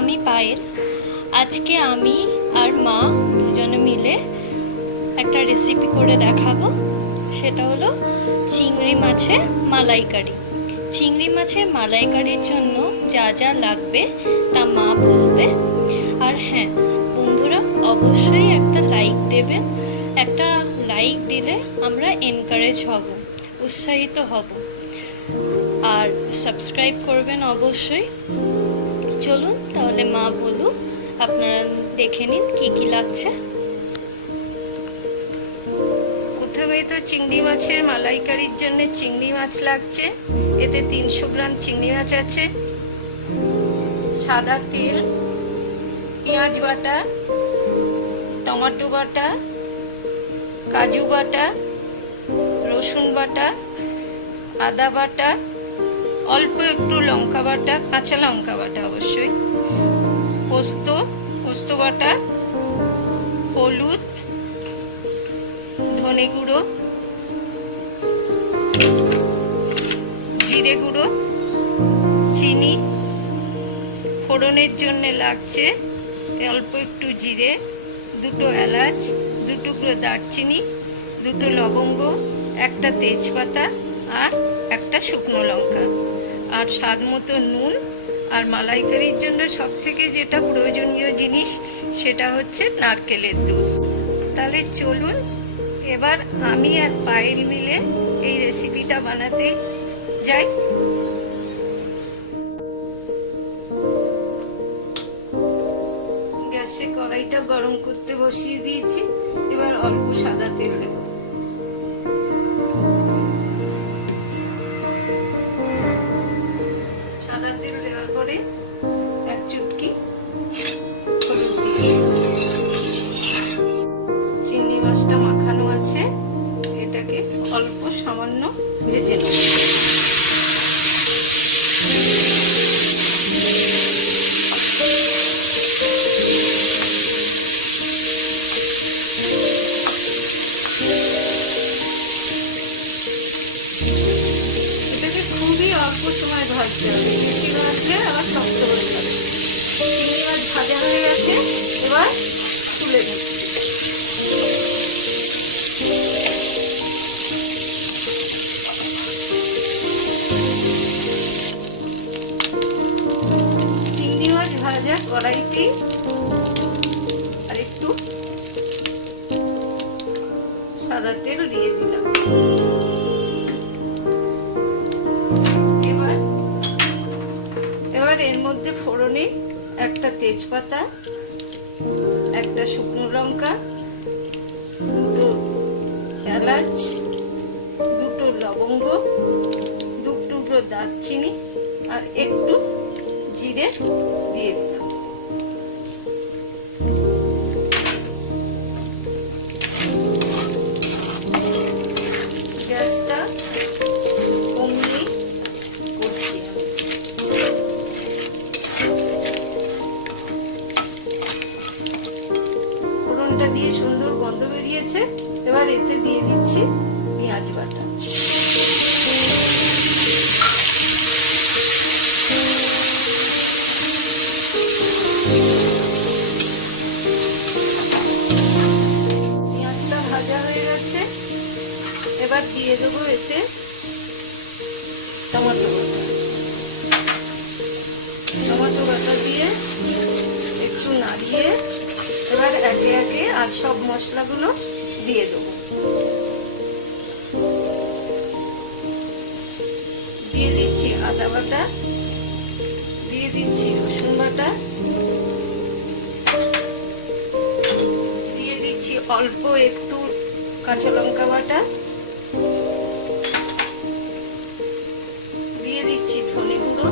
আমি পায়েল। আজকে আমি আর মা দুজনে মিলে একটা রেসিপি করে দেখাবো। সেটা হলো চিংড়ি মাছের মালাইকারি। চিংড়ি মাছের মালাইকারির জন্য যা যা লাগবে তা মা বলবে। আর হ্যাঁ বন্ধুরা, অবশ্যই একটা লাইক দেবেন। একটা লাইক দিলে আমরা এনকারেজ হব, উৎসাহিত হব। আর সাবস্ক্রাইব করবেন অবশ্যই। চলুন তাহলে মা বলুক, আপনারা দেখে নিন কি কি লাগছে। প্রথমেই তো চিংড়ি মাছের মালাইকারির জন্য চিংড়ি মাছ লাগছে। এতে 300 গ্রাম চিংড়ি মাছ আছে, সাদা তেল, পেঁয়াজ বাটা, টমেটো বাটা, কাজু বাটা, রসুন বাটা, আদা বাটা, অল্প একটু লঙ্কা বাটা, কাঁচা লঙ্কা বাটা অবশ্যই, পোস্ত বাটা, হলুদ, ধনে গুঁড়ো, জিরে গুঁড়ো, চিনি। ফোড়নের জন্য লাগছে অল্প একটু জিরে, 2 এলাচ, 2 টুকরো দারচিনি, 2 লবঙ্গ, 1 তেজপাতা আর 1 শুকনো লঙ্কা, আর স্বাদ মতো নুন। আর মালাইকারির জন্য সব থেকে যেটা প্রয়োজনীয় জিনিস সেটা হচ্ছে নারকেলের দুধ। তাহলে চলুন এবার আমি আর পায়েল মিলে এই রেসিপিটা বানাতে যাই। গ্যাসে কড়াইটা গরম করতে বসিয়ে দিয়েছি। এবার অল্প সাদা তেল দেব। সাদা তেল দেওয়ার পরে 1 চুটকি হলুদ দিয়ে, চিংড়ি মাছটা মাখানো আছে, এটাকে অল্প সামান্য ভেজে নেব। এটাকে খুবই অল্প সময় ভাজতে হবে, বেশি ভাজলে আবার শক্ত হয়ে যাবে। চিংড়ি মাছ ভাজা হয়ে গেছে, এবার তুলে দিচ্ছি। চিংড়ি মাছ ভাজা কড়াইতে আর একটু সাদা তেল দিয়ে দিলাম। এবার এর মধ্যে ফোড়নে 1 তেজপাতা, 1 শুকনো লঙ্কা, 2 এলাচ, 2 লবঙ্গ, 2 টুকরো দারচিনি আর একটু জিরে দিয়ে দিলাম। গ্যাসটা কমিয়ে করছি। ফোড়নটা দিয়ে সুন্দর গন্ধ বেরিয়েছে। এবার এতে দিয়ে দিচ্ছি পেঁয়াজ বাটা। পেঁয়াজটা ভাজা হয়ে গেছে। এবার দিয়ে দেবো এতে টমেটো বাটা। টমেটো বাটা দিয়ে একটু নাড়িয়ে এবার একে একে আর সব মশলাগুলো দিয়ে দেবো। দিয়ে দিচ্ছি আদা বাটা, দিয়ে দিচ্ছি রসুন বাটা, দিয়ে দিচ্ছি অল্প একটু কাঁচা লঙ্কা বাটা, দিয়ে দিচ্ছি ধনে গুঁড়ো,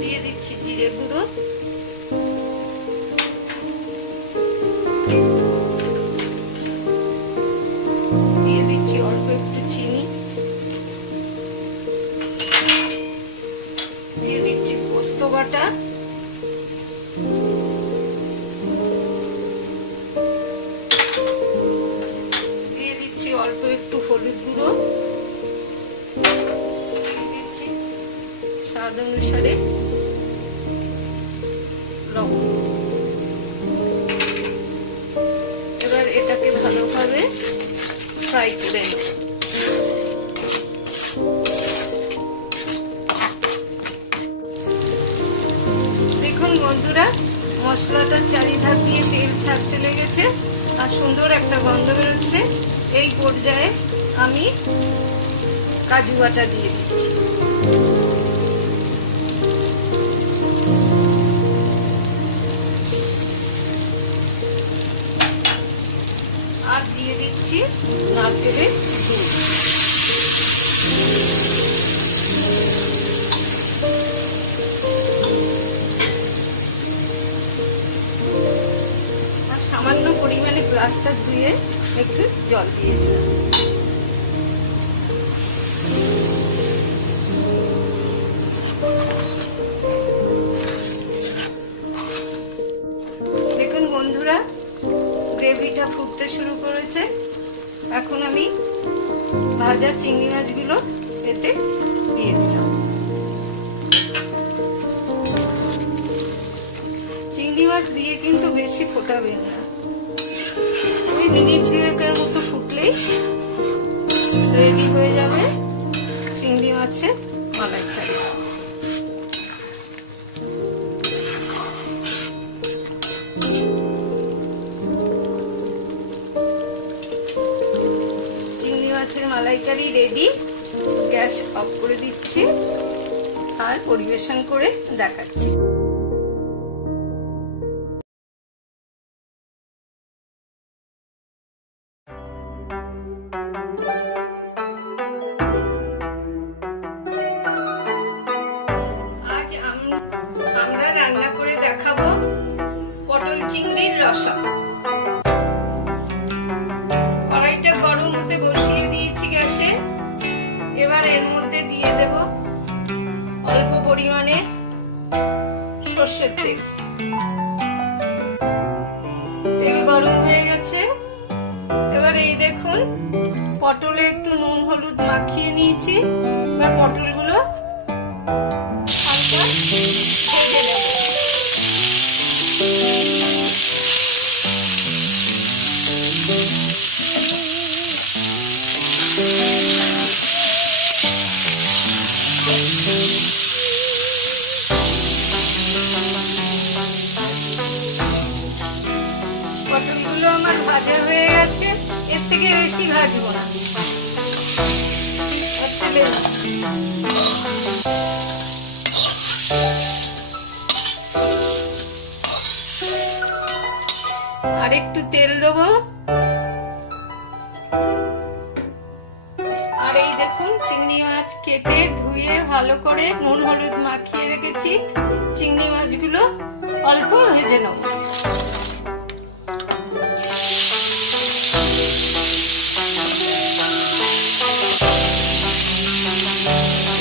দিয়ে দিচ্ছি জিরে গুঁড়ো, দিয়ে দিচ্ছি অল্প একটু চিনি, দিয়ে দিচ্ছি পোস্ত বাটা, অনুসারে লবণ। এবার এটাকে ভালোভাবে ফ্রাই করে নেব। দেখুন বন্ধুরা, মশলাটার চারিধার দিয়ে তেল ছাড়তে লেগেছে আর সুন্দর একটা গন্ধ বেরোচ্ছে। এই পর্যায়ে আমি কাজু বাটা দিয়ে দিচ্ছি। আর দিয়ে দিচ্ছি নারকেলের দুধ। আর সামান্য পরিমাণে গ্লাসটা ধুয়ে একটু জল দিয়ে দিলাম। দেখুন বন্ধুরা, গ্রেভিটা ফুটতে শুরু করেছে। এখন আমি ভাজা চিংড়ি মাছগুলো এতে দিয়ে দিলাম। চিংড়ি মাছ দিয়ে কিন্তু বেশি ফোটাবেন না, ওই মিনিট দুয়েকের মতো ফুটলেই রেডি হয়ে যাবে চিংড়ি মাছের মালাইকারি। চিংড়ি মাছের মালাইকারি রেডি। গ্যাস অফ করে দিচ্ছি আর পরিবেশন করে দেখাচ্ছি। আমরা রান্না করে দেখাবো পটল চিংড়ির রসা। কড়াইটা গরম হতে বসিয়ে দিয়েছি গ্যাসে। এবার এর মধ্যে দিয়ে দেব অল্প পরিমাণে সর্ষের তেল। তেল গরম হয়ে গেছে। এবার এই দেখুন, পটলে একটু নুন হলুদ মাখিয়ে নিয়েছি। এবার পটলগুলো হালকা ভেজে নেব। পটলগুলো আমার ভাজা হয়ে গেছে। এর থেকে বেশি ভাজবো না। আর একটু তেল দেবো। আর এই দেখুন, চিংড়ি মাছ কেটে ধুয়ে ভালো করে নুন হলুদ মাখিয়ে রেখেছি। চিংড়ি মাছগুলো অল্প ভেজে নেব।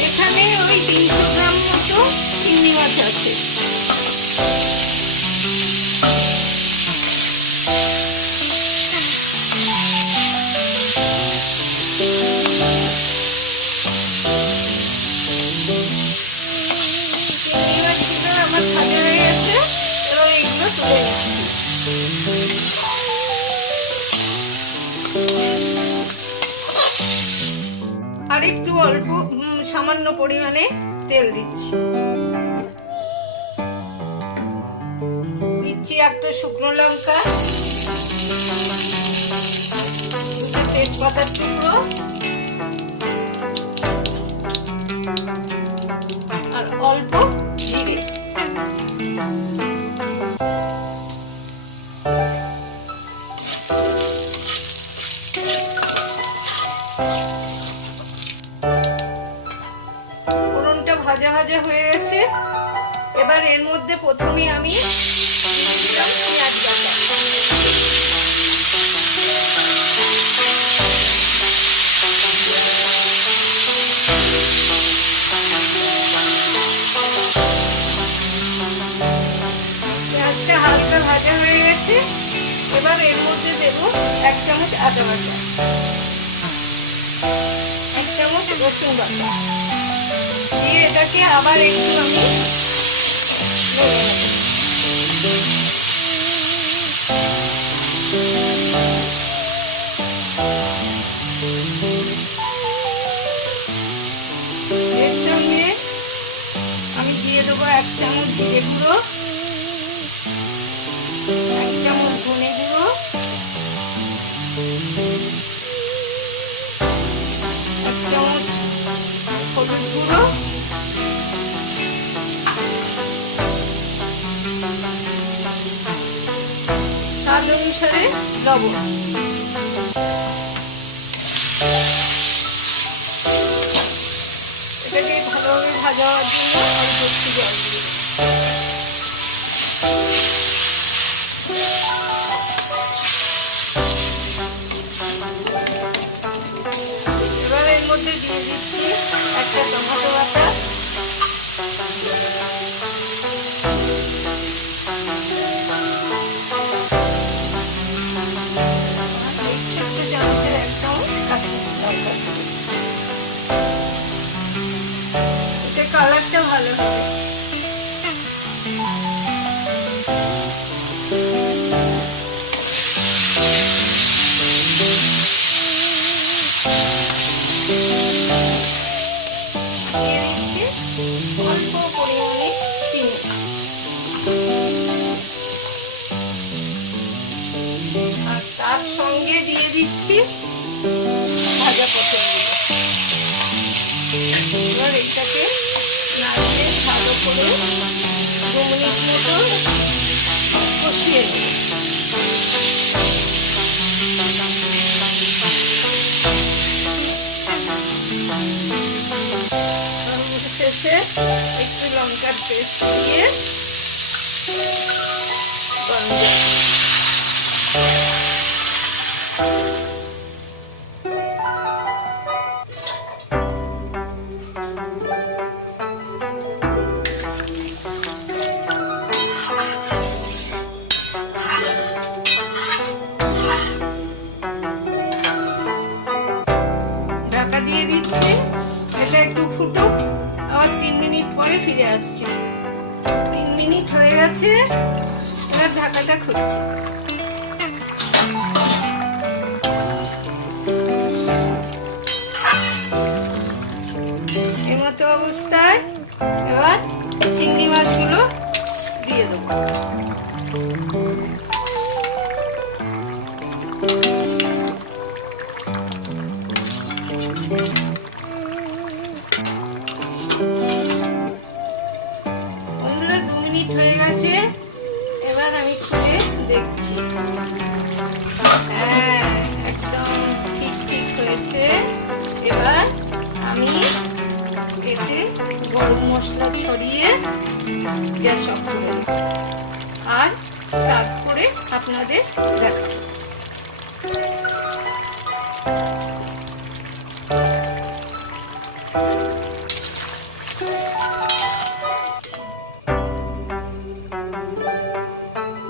এখানে ওই 300 গ্রাম মতো চিংড়ি মাছ আছে। আর একটু অল্প সামান্য পরিমাণে তেল দিচ্ছি। দিচ্ছি একটা শুকনো লঙ্কা, তেজপাতার টুকরো আর অল্প জিরে। ভাজা ভাজা হয়ে গেছে। এবার এর মধ্যে প্রথমে আমি পেঁয়াজ বাটা। পেঁয়াজটা হালকা ভাজা হয়ে গেছে। এবার এর মধ্যে দেব 1 চামচ আদা বাটা, 1 চামচ রসুন বাটা, দিয়ে এটাকে আবার একটু আমি এর সঙ্গে আমি দিয়ে দেবো 1 চামচ জিরে গুঁড়ো, 1 চামচ ধনে গুঁড়ো, 1 চামচ হলুদ গুঁড়ো, স্বাদ অনুসারে লবণ। এটাকে ভালোভাবে ভাজা হওয়ার জন্য অল্প একটু জল দিয়ে দেবো। এবার এর মধ্যে দিয়ে দিচ্ছি একটা টমেটো বাটা, ছোট্ট চামচের 1 চামচ কাশ্মীরি লঙ্কা। এতে কালারটা ভালো হবে। দিয়ে দিচ্ছি অল্প পরিমাণে চিনি, আর তার সঙ্গে দিয়ে দিচ্ছি ভাজা পটলগুলো। এবার এটাকে নাড়িয়ে ভালো করে 2 মিনিট মতো কষিয়ে নেব। শেষে একটু লঙ্কার পেস্ট দিয়ে গরম জল। ঢাকা দিয়ে দিচ্ছি, এটা একটু ফুটুক, আবার 3 মিনিট পরে ফিরে আসছি। 3 মিনিট হয়ে গেছে, এবার ঢাকাটা খুলছি। এই মতো অবস্থায় এবার চিংড়ি মাছগুলো দিয়ে দেবো। বন্ধুরা 2 মিনিট হয়ে গেছে, এবার আমি খুলে দেখছি। হ্যাঁ, একদম ঠিক হয়েছে। এবার আমি এতে গরম মশলা ছড়িয়ে গ্যাস অফ করে দেব আর সার্ভ করে আপনাদের দেখাবো।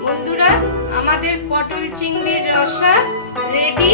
বন্ধুরা, আমাদের পটল চিংড়ির রসা রেডি।